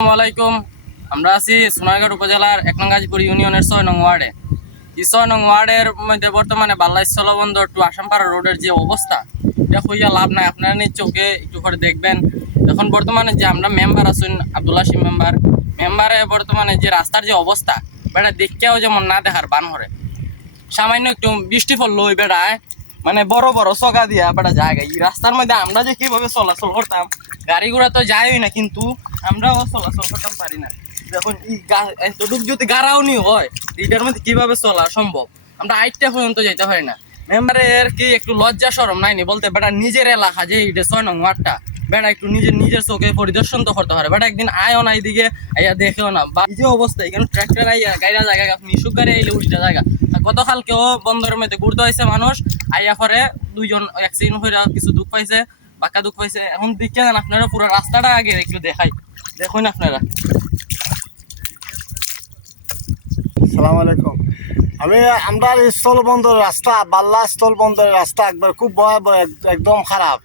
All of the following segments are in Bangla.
আসসালামাইকুম। আমরা আছি সোনারগাঁও উপজেলার ১ নং গাজীপুর ইউনিয়নের ৬ নং ওয়ার্ডে। এই ৬ নং ওয়ার্ডের মধ্যে বর্তমানে বাল্লা স্থলবন্দর টু আসামপাড়া রোডের যে অবস্থা, এটা হইয়া লাভ নাই। আপনারা নিজ চোখে একটু করে দেখবেন। এখন বর্তমানে যে আমরা মেম্বার আছেন, আব্দুল হাশিম মেম্বারে বর্তমানে যে রাস্তার যে অবস্থা, বেটা দেখতেও যেমন না দেখার বান করে। সামান্য একটু বৃষ্টি পড়লো ওই বেড়ায় মানে বড় বড় চকা দিয়া বেড়া জায়গা। এই রাস্তার মধ্যে আমরা যে কিভাবে চলাচল করতাম, গাড়ি ঘোড়া তো যায়ই না, কিন্তু আমরাও চলাচল করতাম পারি না। যখন এতটুক যদি গাড়াওনি হয়, এটার মধ্যে কিভাবে চলা সম্ভব? আমরা 8টা পর্যন্ত যেতে পারি না। মেম্বারের কি একটু লজ্জা শরম নাইনি বলতে? বেটা নিজের এলাকা যে এটা 6 নং ওয়ার্ডটা, বেটা একটু নিজের চোখে পরিদর্শন তো করতে পারে। বেটা একদিন আয়ও না এইদিকে, আইয়া দেখেও না বা যে অবস্থা। এখানে ট্রাক্টর আইয়া গাড়ির জায়গা, আপনি ইস্যু গাড়ি আইলে উল্টা জায়গা। গতকালকেও বন্দরের মধ্যে ঘুরতে হয়েছে মানুষ, আইয়া পরে 2জন অ্যাক্সিডেন্ট হয়ে কিছু দুঃখ পাইছে, বাঁকা দুঃখ পাইছে। এখন দেখে যান আপনারা, পুরো রাস্তাটা আগে একটু দেখাই, দেখুন আপনারা। আসসালামু আলাইকুম। আমরা স্থল বন্দরের রাস্তা, বাল্লা স্থল বন্দরের রাস্তা একবার খুব ভয়াবহ, একদম খারাপ,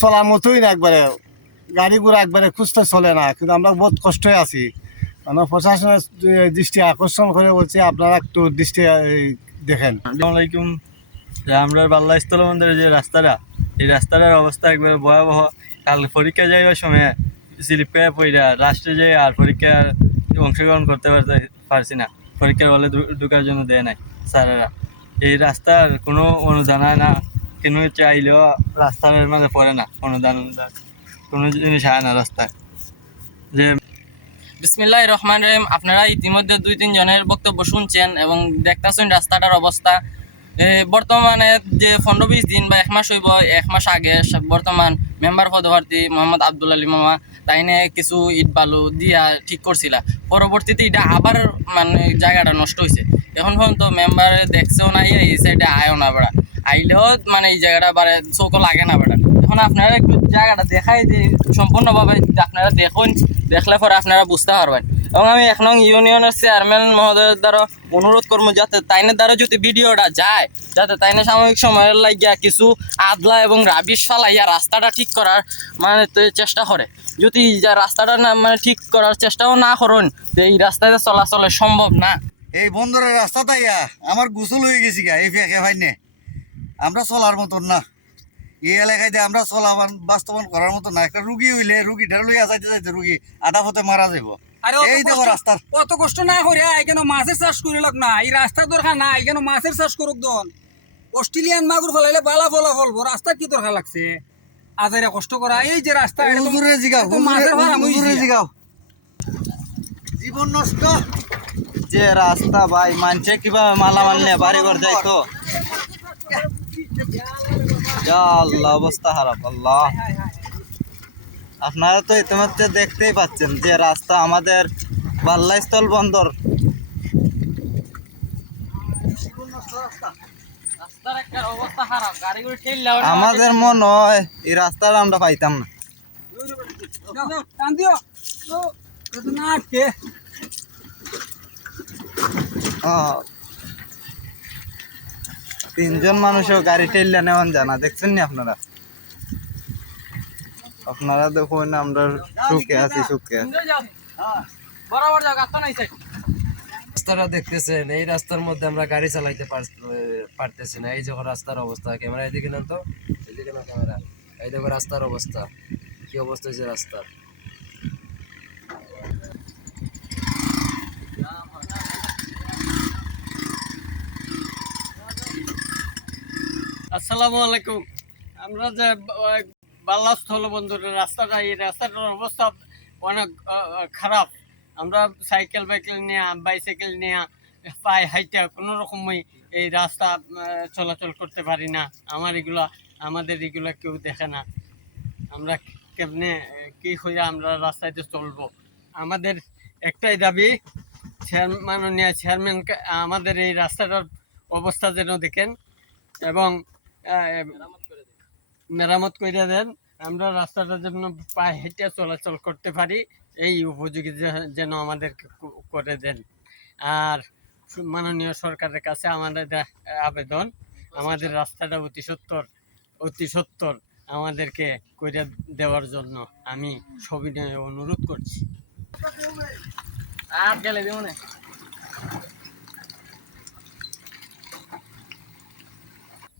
চলার মতোই না। একবারে গাড়ি ঘোড়া একবারে খুঁজতে চলে না, কিন্তু আমরা বহুত কষ্টে আছি। মানে প্রশাসনের দৃষ্টি আকর্ষণ করে বলছে আপনারা একটু দৃষ্টি দেখেন। আসসালামু আলাইকুম। আমরা বাল্লা স্থলবন্দরের যে রাস্তাটা, এই রাস্তাটার অবস্থা একবারে ভয়াবহ। কাল পরীক্ষা যাইবার সময় স্লিপে পড়া লাস্টে যে আর পরীক্ষার অংশগ্রহণ করতে পারছি না। পরীক্ষার হলে ঢুকার জন্য দেয় নাই স্যারেরা। এই রাস্তার কোনো অনুদান হয় না, কেন চাইলেও রাস্তার মাঝে পড়ে না, অনুদান কোনো জিনিস হয় না রাস্তায়। যে বিসমিল্লাহির রহমানির রহিম। আপনারা ইতিমধ্যে 2-3 জনের বক্তব্য শুনছেন এবং দেখতেছেন রাস্তাটার অবস্থা। বর্তমানে যে 15-20 দিন বা 1 মাস হইব, 1 মাস আগে বর্তমান মেম্বার পদপ্রার্থী মোহাম্মদ আব্দুল আলী মামা তাইনে কিছু ইট বালু দিয়া ঠিক করছিল। পরবর্তীতে এটা আবার মানে জায়গাটা নষ্ট হয়েছে। এখন পর্যন্ত মেম্বার দেখছেও না, এই সাইডে আয়ও না বেড়া, আইলেও মানে এই জায়গাটা বারে চোখও লাগে না বেড়া। এখন আপনারা একটু জায়গাটা দেখাই যে সম্পূর্ণভাবে আপনারা দেখুন, দেখলে পরে আপনারা বুঝতে পারবেন। এবং আমি 1 নং ইউনিয়নের চেয়ারম্যান মহোদয়ের দ্বারা অনুরোধ করবো, যাতে তাইনের দ্বারা যদি ভিডিওটা যায়, যাতে তাইনে সাময়িক সময়ের লাগিয়া কিছু আদলা এবং রাবিশ ফালাইয়া রাস্তাটা ঠিক করার মানে চেষ্টা করে। যদি রাস্তাটা না মানে ঠিক করার চেষ্টাও না করেন, তো এই রাস্তাতে চলাচলে সম্ভব না। এই বন্দরের রাস্তাটাই আমার গোসল হয়ে গেছি গা, এই ফেঁকে ভাইনে আমরা চলার মতন না। এই এলাকায় আমরা বাস্তবায়ন করার মতো না। একটা রুগী হইলে রুগীটা লইয়া যাইতে যাইতে রুগী আধা পথে মারা যাব। এই দেখো রাস্তার অত কষ্ট না করে এখানে মাছের চাষ করে লোক না, এই রাস্তার দরকার না, এখানে মাছের চাষ করুক দন। অস্ট্রেলিয়ান মাগুর ফলাইলে বালা ফলা ফলবো, রাস্তা কি দরকার লাগছে আজারে কষ্ট করা? এই যে রাস্তা হুজুরে জিগাও, হুজুরে জিগাও। জীবন নষ্ট যে রাস্তা ভাই, মানছে কিভাবে মালামাল নিয়ে বাড়ি ঘর যায়, তো আল্লাহ অবস্থা খারাপ। আল্লাহ, আপনারা তো ইতিমধ্যে দেখতেই পাচ্ছেন যে রাস্তা আমাদের বাল্লা স্থল বন্দর। আমাদের মনে হয় এই রাস্তাটা আমরা পাইতাম না। তিনজন মানুষও গাড়ি ঠেললে নেওয়ান জানা, দেখছেন নি আপনারা? আপনারা দেখুন, আমরা সুখে আছি, সুখে আছি। রাস্তাটা দেখতেছেন, এই রাস্তার মধ্যে আমরা গাড়ি চালাইতে পারতেছি না। এই যখন রাস্তার অবস্থা, ক্যামেরা এদিকে না, তো এদিকে না ক্যামেরা, এই দেখো রাস্তার অবস্থা, কি অবস্থা হয়েছে রাস্তার। আসসালামু আলাইকুম। আমরা যে বাল্লা স্থলবন্দরের রাস্তাটা, এই রাস্তাটার অবস্থা অনেক খারাপ। আমরা সাইকেল নিয়ে, বাইসাইকেল নিয়ে, পায়ে হাইটা কোনো রকমই এই রাস্তা চলাচল করতে পারি না। আমাদের এগুলা কেউ দেখে না। আমরা কেমনে কি হইয়া আমরা রাস্তাতে চলবো? আমাদের একটাই দাবি, মাননীয় চেয়ারম্যান আমাদের এই রাস্তাটার অবস্থা যেন দেখেন এবং মেরামত করে দেন। আমরা রাস্তাটার জন্য পায়ে হেঁটে চলাচল করতে পারি, এই উপযোগী যেন আমাদেরকে করে দেন। আর মাননীয় সরকারের কাছে আমাদের আবেদন, আমাদের রাস্তাটা অতি সত্বর আমাদেরকে করে দেওয়ার জন্য আমি সবিনয়ে অনুরোধ করছি। আর গেলে দিব না।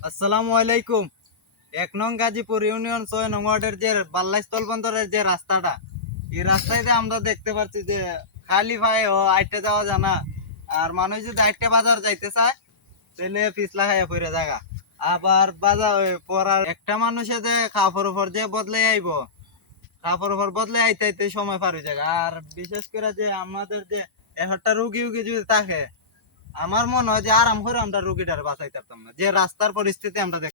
আসসালামু আলাইকুম। 1 নং গাজীপুর ইউনিয়ন 6 নং ওয়ার্ডের যে বাল্লা স্থল বন্দরের যে রাস্তাটা, এই রাস্তায় যে আমরা দেখতে পাচ্ছি যে খালি ভাই ও আইটে যাওয়া জানা, আর মানুষ যদি আইটে বাজার যাইতে চায় তাহলে পিছলা খাইয়া পড়ে জায়গা। আবার বাজার পড়ার একটা মানুষে যে কাপড় উপর যে বদলে আইব, কাপড় উপর বদলে আইতে আইতে সময় পার হয়ে যায়। আর বিশেষ করে যে আমাদের যে একটা রুগী যদি থাকে, আমার মনে হয় যে আরাম করে আমরা রুগীটার বাঁচাইতে পারতাম না, যে রাস্তার পরিস্থিতি আমরা